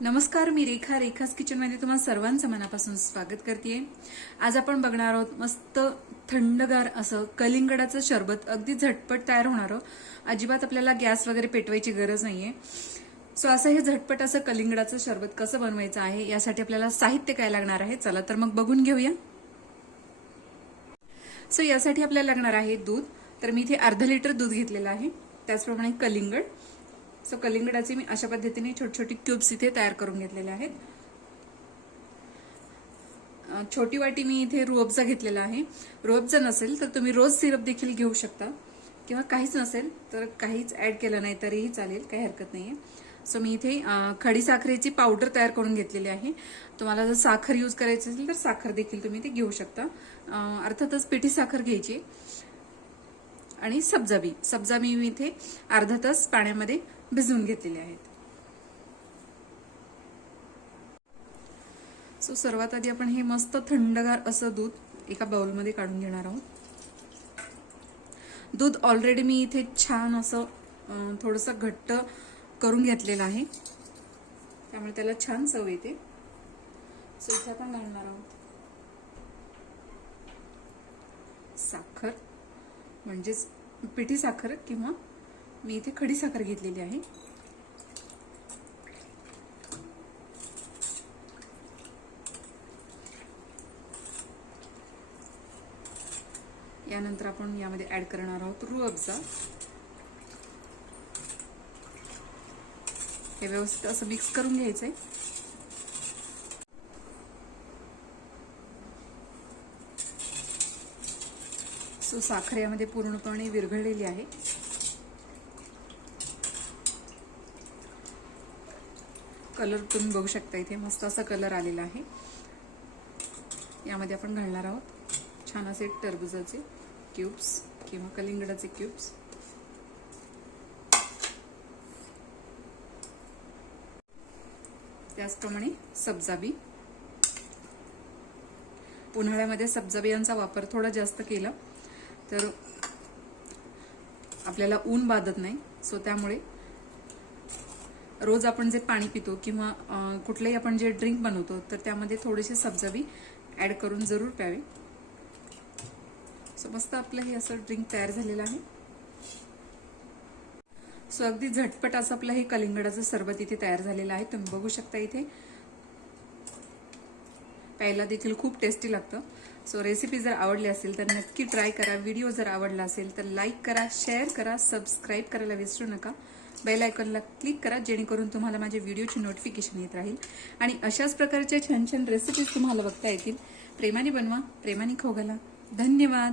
नमस्कार मी रेखा. रेखास किचनमध्ये तुम्हाला सर्वांचं मनापासून स्वागत करते आज आपण बघणार आहोत मस्त थंडगार असं कलिंगडाचं शरबत. अगदी झटपट तयार होणार अजिबात आपल्याला गॅस वगैरे पेटवायची गरज नाहीये. सो असं हे झटपट असं कलिंगडाचं शरबत कसं बनवायचं आहे यासाठी आपल्याला साहित्य काय लागणार आहे चला तर मग बघून घेऊया. सो यासाठी आपल्याला लागणार आहे दूध. तर मी इथे अर्धा लिटर दूध घेतलेलं आहे. त्याचप्रमाणे कलिंगड. सो कलिंगडाचे मी अशा पद्धतीने छोटे छोटे क्यूब्स इथे तयार करून घेतलेले आहेत. छोटी वाटी मी इथे रुअबजा घेतलेला आहे. रुअबजा नसेल तर तुम्ही रोज सिरप देखील घेऊ शकता. किंवा काहीच नसेल तर काहीच ऍड केलं नाही तरीही चालेल काही हरकत नाहीये. सो मी इथे खडी साखरेची पावडर तयार करून घेतलेली आहे. तुम्हाला जर साखर यूज करायची असेल तर साखर देखील तुम्ही ते घेऊ शकता. अर्थातच पिठी साखर घ्यायची. आणि सब्जा बी सब्जा मी इथे अर्धा तास पाण्यामध्ये भिजवून घेतलेले आहेत. सो सर्वात आधी आपण हे मस्त थंडगार असं दूध एका बाउलमध्ये काढून घेणार आहोत. दूध ऑलरेडी मी इथे छान असं थोडंसं घट्ट करून घेतलेलं आहे. त्यामुळे त्याला छान चव येते. सो इथे आपण घालणार आहोत. साखर म्हणजेच पिठी साखर किंवा मी इथे खडी साखर घेतलेली आहे. यानंतर आपण यामध्ये ऍड करणार आहोत रुअबजा हे व्यवस्थित असं मिक्स करून घ्यायचंय. सो साखर यामध्ये पूर्णपणे विरघळलेली आहे. कलर तुम्ही बघू शकता इथे. मस्त असा कलर आलेला आहे. यामध्ये आपण घालणार आहोत. छान असे टरबुजाचे क्यूब्स किंवा कलिंगडाचे क्यूब्स. त्याचप्रमाणे सब्जाबी. उन्हाळ्यामध्ये सब्जाबियांचा वापर थोडा जास्त केला तर आपल्याला ऊन बाधत नाही. सो त्यामुळे रोज आपण जे पाणी पितो किंवा कुठलंही आपण जे ड्रिंक बनवतो तर त्यामध्ये थोडेसे सब्जाबी ऍड करून जरूर प्यावे. सो मस्त आपलं हे असं ड्रिंक तयार झालेलं आहे. सो अगदी झटपट असं आपलं हे कलिंगडाचं सरबत इथे तयार झालेलं आहे. तुम्ही बघू शकता इथे. प्यायला देखील खूप टेस्टी लागतं. सो रेसिपी जर आवडली असेल तर नक्की ट्राय करा. व्हिडिओ जर आवडला असेल तर लाईक करा शेअर करा सबस्क्राईब करायला विसरू नका. बेल आयकॉनला क्लिक करा जेणेकरून तुम्हाला माझ्या व्हिडिओची नोटिफिकेशन येत राहील. आणि अशाच प्रकारच्या छान छान रेसिपीज तुम्हाला बघता येतील. प्रेमाने बनवा प्रेमाने खाऊ घाला. धन्यवाद.